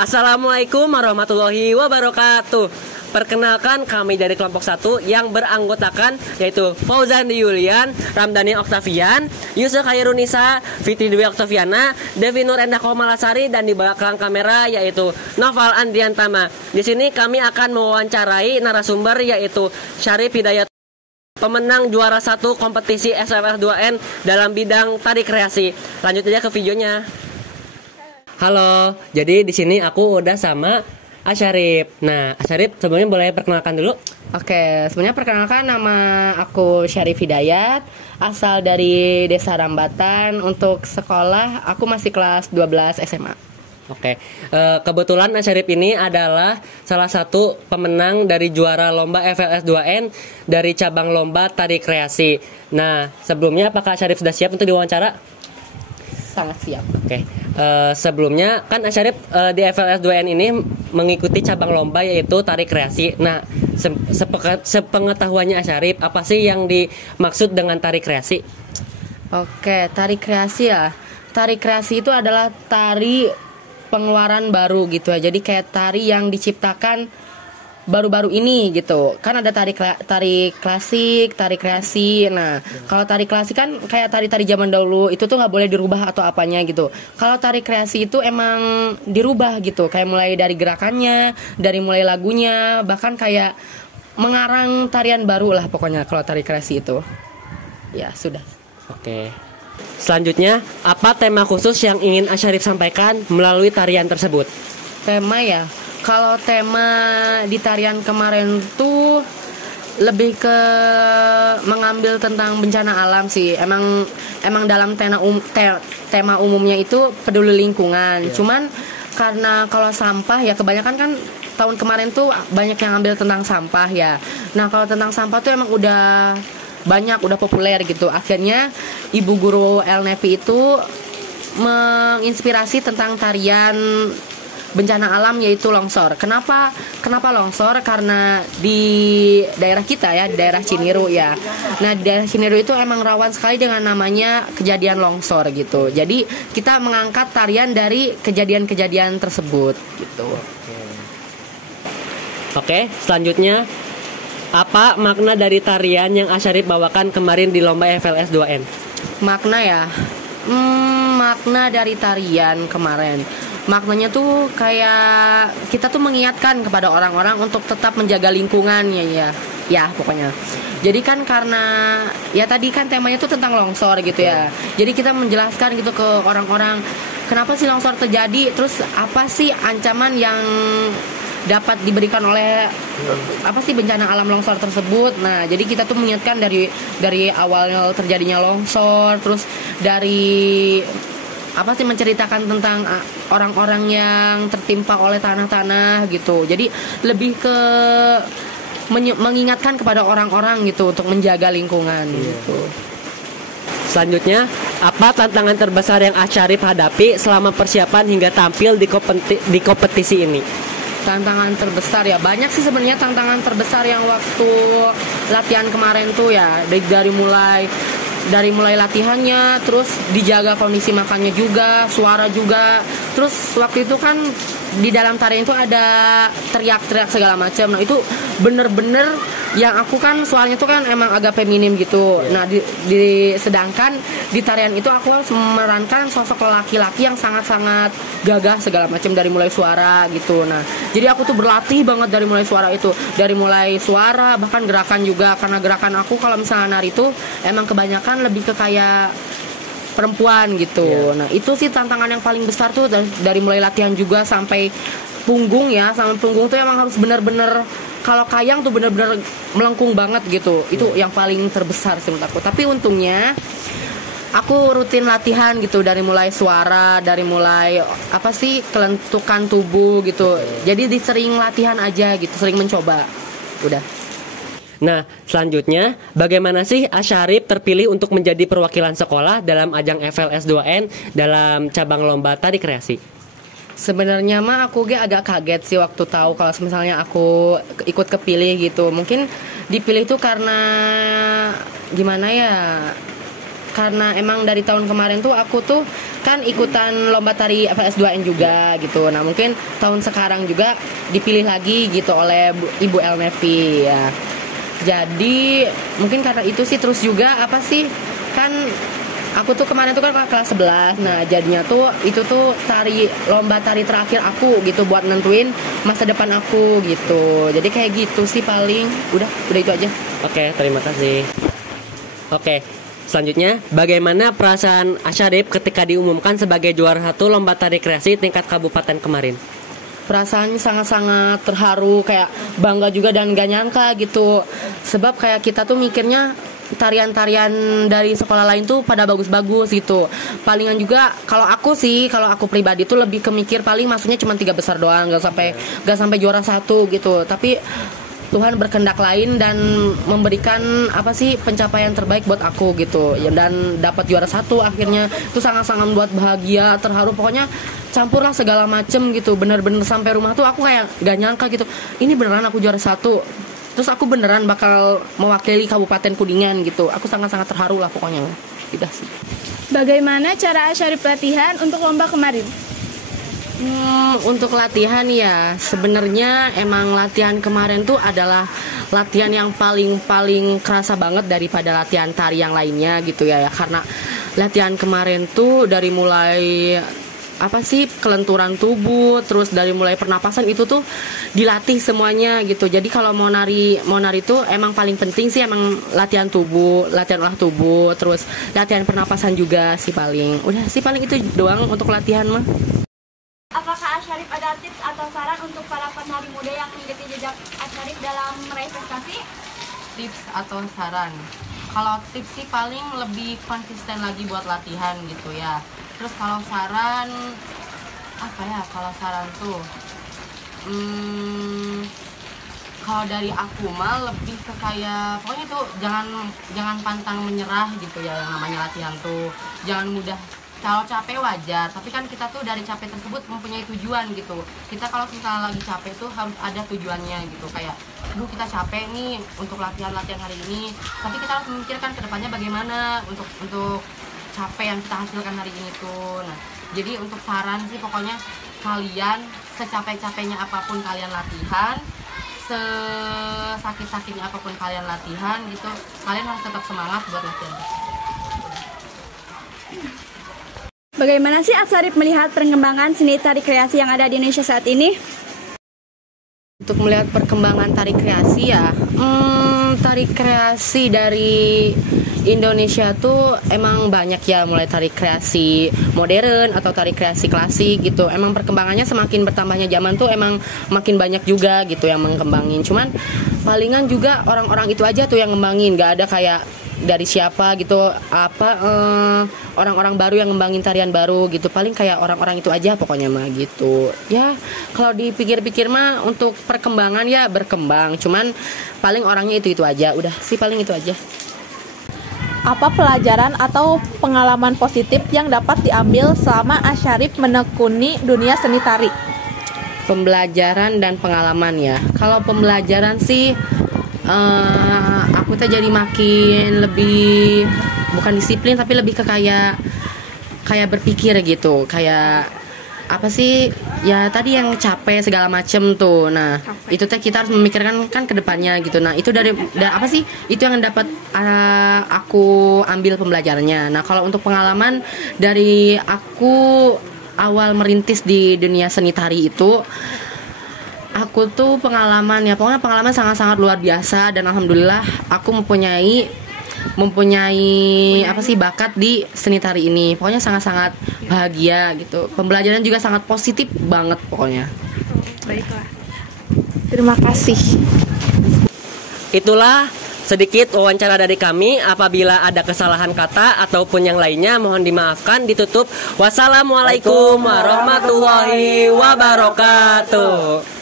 Assalamualaikum warahmatullahi wabarakatuh. Perkenalkan, kami dari kelompok 1 yang beranggotakan yaitu Fauzan Yulian, Ramdhani Oktavian, Yusuf Khairunisa, Fitri Dwi Oktaviana, Devi Nur Endah Komalasari, dan di belakang kamera yaitu Noval Andriantama. Di sini kami akan mewawancarai narasumber yaitu Syarif Hidayat, pemenang juara 1 kompetisi SFS 2N dalam bidang tari kreasi. Lanjut aja ke videonya. Halo, jadi di sini aku udah sama Asyarif. Nah, Asyarif sebelumnya boleh perkenalkan dulu? Oke, sebenarnya perkenalkan, nama aku Syarif Hidayat, asal dari Desa Rambatan. Untuk sekolah aku masih kelas 12 SMA. Oke, kebetulan Asyarif ini adalah salah satu pemenang dari juara lomba FLS 2N dari cabang lomba tari kreasi. Nah, sebelumnya apakah Asyarif sudah siap untuk diwawancara? Sangat siap. Oke, sebelumnya kan Asyarif di FLS 2N ini mengikuti cabang lomba yaitu tari kreasi. Nah, sepengetahuannya Asyarif, apa sih yang dimaksud dengan tari kreasi? Oke, tari kreasi ya. Tari kreasi itu adalah tari pengeluaran baru gitu ya. Jadi kayak tari yang diciptakan baru-baru ini gitu. Kan ada tari klasik, tari kreasi. Nah, kalau tari klasik kan kayak tari-tari zaman dahulu, itu tuh nggak boleh dirubah atau apanya gitu. Kalau tari kreasi itu emang dirubah gitu. Kayak mulai dari gerakannya, dari mulai lagunya, bahkan kayak mengarang tarian baru lah pokoknya kalau tari kreasi itu. Ya, sudah. Oke. Selanjutnya, apa tema khusus yang ingin Asyarif sampaikan melalui tarian tersebut? Tema ya. Kalau tema di tarian kemarin tuh lebih ke mengambil tentang bencana alam sih. Emang dalam tema umumnya itu peduli lingkungan. Yeah. Cuman karena kalau sampah ya kebanyakan kan tahun kemarin tuh banyak yang ambil tentang sampah ya. Nah, kalau tentang sampah tuh emang udah banyak, udah populer gitu. Akhirnya Ibu Guru El Nevi itu menginspirasi tentang tarian bencana alam yaitu longsor. Kenapa longsor? Karena di daerah kita ya, di daerah Ciniru ya. Nah, di daerah Ciniru itu emang rawan sekali dengan namanya kejadian longsor gitu. Jadi kita mengangkat tarian dari kejadian-kejadian tersebut gitu. Oke, selanjutnya, apa makna dari tarian yang Asyarif bawakan kemarin di lomba FLS 2N? Makna ya, makna dari tarian kemarin, maknanya tuh kayak kita tuh mengingatkan kepada orang-orang untuk tetap menjaga lingkungannya ya pokoknya. Jadi kan karena ya tadi kan temanya tuh tentang longsor gitu ya. Jadi kita menjelaskan gitu ke orang-orang kenapa sih longsor terjadi, terus apa sih ancaman yang dapat diberikan oleh apa sih bencana alam longsor tersebut. Nah, jadi kita tuh mengingatkan dari awal terjadinya longsor, terus dari apa sih menceritakan tentang orang-orang yang tertimpa oleh tanah-tanah gitu. Jadi lebih ke mengingatkan kepada orang-orang gitu untuk menjaga lingkungan gitu. Selanjutnya, apa tantangan terbesar yang Asyarif hadapi selama persiapan hingga tampil di kompetisi ini? Tantangan terbesar ya banyak sih sebenarnya. Tantangan terbesar yang waktu latihan kemarin tuh ya dari mulai latihannya, terus dijaga kondisi makannya juga, suara juga. Terus waktu itu kan di dalam tarian itu ada teriak-teriak segala macam. Nah, itu bener-bener yang aku kan suaranya tuh kan emang agak feminim gitu. Nah, sedangkan di tarian itu aku harus memerankan sosok laki-laki yang sangat-sangat gagah segala macam dari mulai suara gitu. Nah, jadi aku tuh berlatih banget dari mulai suara itu, dari mulai suara bahkan gerakan juga, karena gerakan aku kalau misalnya nari itu emang kebanyakan lebih ke kayak perempuan gitu. Nah, itu sih tantangan yang paling besar tuh dari mulai latihan juga sampai punggung ya. Sampai punggung tuh emang harus bener-bener, kalau kayang tuh bener-bener melengkung banget gitu. Itu yang paling terbesar sih menurut aku. Tapi untungnya aku rutin latihan gitu dari mulai suara, dari mulai apa sih kelentukan tubuh gitu. Jadi sering latihan aja gitu, sering mencoba. Udah. Nah, selanjutnya, bagaimana sih Asyarif terpilih untuk menjadi perwakilan sekolah dalam ajang FLS 2N dalam cabang lomba tari kreasi? Sebenarnya mah aku agak kaget sih waktu tahu kalau misalnya aku ikut kepilih gitu. Mungkin dipilih tuh karena gimana ya? karena emang dari tahun kemarin tuh aku tuh kan ikutan lomba tari FS2N juga gitu. Nah mungkin tahun sekarang juga dipilih lagi gitu oleh Ibu Elnevi ya. Jadi mungkin karena itu sih, terus juga apa sih, kan aku tuh kemarin tuh kan kelas 11. Nah jadinya tuh itu tuh lomba tari terakhir aku gitu buat nentuin masa depan aku gitu. Jadi kayak gitu sih paling. Udah itu aja. Oke, terima kasih. Oke, selanjutnya bagaimana perasaan Asyarif ketika diumumkan sebagai juara 1 lomba tari kreasi tingkat kabupaten kemarin? Perasaannya sangat-sangat terharu, kayak bangga juga dan gak nyangka gitu. Sebab kayak kita tuh mikirnya tarian-tarian dari sekolah lain tuh pada bagus-bagus gitu. Palingan juga kalau aku pribadi tuh lebih kemikir paling masuknya cuma 3 besar doang, gak sampai juara 1 gitu. Tapi Tuhan berkehendak lain dan memberikan apa sih pencapaian terbaik buat aku gitu ya, dan dapat juara 1 akhirnya itu sangat-sangat membuat bahagia, terharu, pokoknya campurlah segala macem gitu. Bener-bener sampai rumah tuh aku kayak gak nyangka gitu, ini beneran aku juara 1, terus aku beneran bakal mewakili Kabupaten Kuningan gitu. Aku sangat-sangat terharu lah pokoknya. Udah sih. Bagaimana cara Asyarif latihan untuk lomba kemarin? Untuk latihan ya, sebenarnya emang latihan kemarin tuh adalah latihan yang paling kerasa banget daripada latihan tari yang lainnya gitu ya. Karena latihan kemarin tuh dari mulai apa sih, kelenturan tubuh, terus dari mulai pernapasan itu tuh dilatih semuanya gitu. Jadi kalau mau nari tuh emang paling penting sih emang latihan tubuh, latihan olah tubuh, terus latihan pernapasan juga sih paling. Udah sih paling itu doang untuk latihan mah. Apakah Asyarif ada tips atau saran untuk para penari muda yang mengikuti jejak Asyarif dalam meraih prestasi? Tips atau saran? Kalau tips sih paling lebih konsisten lagi buat latihan gitu ya. Terus kalau saran apa ya? Kalau saran tuh kalau dari aku mah lebih ke kayak pokoknya tuh jangan pantang menyerah gitu ya, yang namanya latihan tuh. Jangan mudah. Kalau capek wajar, tapi kan kita tuh dari capek tersebut mempunyai tujuan gitu. Kita kalau misalnya lagi capek tuh harus ada tujuannya gitu. Kayak, kita capek nih untuk latihan hari ini, tapi kita harus memikirkan kedepannya bagaimana untuk capek yang kita hasilkan hari ini tuh. Nah, jadi untuk saran sih pokoknya kalian secapek-capeknya apapun kalian latihan, sesakit-sakitnya apapun kalian latihan gitu, kalian harus tetap semangat buat latihan. Bagaimana sih Asyarif melihat perkembangan seni tari kreasi yang ada di Indonesia saat ini? Untuk melihat perkembangan tari kreasi ya, tari kreasi dari Indonesia tuh emang banyak ya, mulai tari kreasi modern atau tari kreasi klasik gitu. Emang perkembangannya semakin bertambahnya zaman tuh emang makin banyak juga gitu yang mengembangin. Cuman palingan juga orang-orang itu aja tuh yang ngembangin, gak ada kayak dari siapa gitu orang-orang baru yang ngembangin tarian baru gitu. Paling kayak orang-orang itu aja pokoknya mah gitu ya. Kalau dipikir-pikir mah untuk perkembangan ya berkembang, cuman paling orangnya itu aja. Udah sih paling itu aja. Apa pelajaran atau pengalaman positif yang dapat diambil selama Asyarif menekuni dunia seni tari? Pembelajaran dan pengalaman ya. Kalau pembelajaran sih aku tuh jadi makin lebih bukan disiplin, tapi lebih ke kayak berpikir gitu, kayak apa sih ya tadi yang capek segala macem tuh. Nah itu teh kita harus memikirkan kan ke depannya gitu. Nah itu dari apa sih itu yang dapat aku ambil pembelajarannya. Nah kalau untuk pengalaman dari aku awal merintis di dunia seni tari itu, aku tuh pokoknya pengalaman sangat-sangat luar biasa, dan alhamdulillah aku mempunyai apa sih bakat di seni tari ini. Pokoknya sangat-sangat bahagia gitu. Pembelajaran juga sangat positif banget pokoknya. Baiklah. Terima kasih. Itulah sedikit wawancara dari kami. Apabila ada kesalahan kata ataupun yang lainnya mohon dimaafkan. Ditutup. Wassalamualaikum warahmatullahi wabarakatuh.